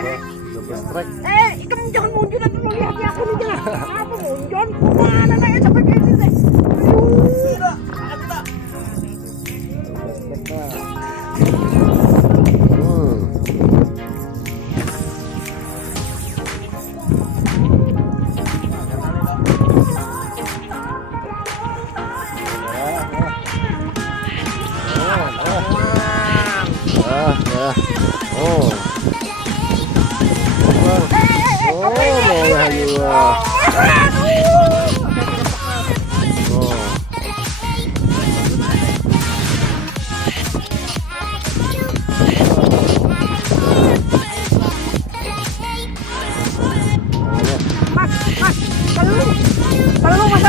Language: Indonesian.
Double strike. Kamu jangan munjon atau lihat ya aku nih jangan. Apa munjon? Kemana nanya sampai kayak gini deh. Aduh. Mas, kalau lu mas.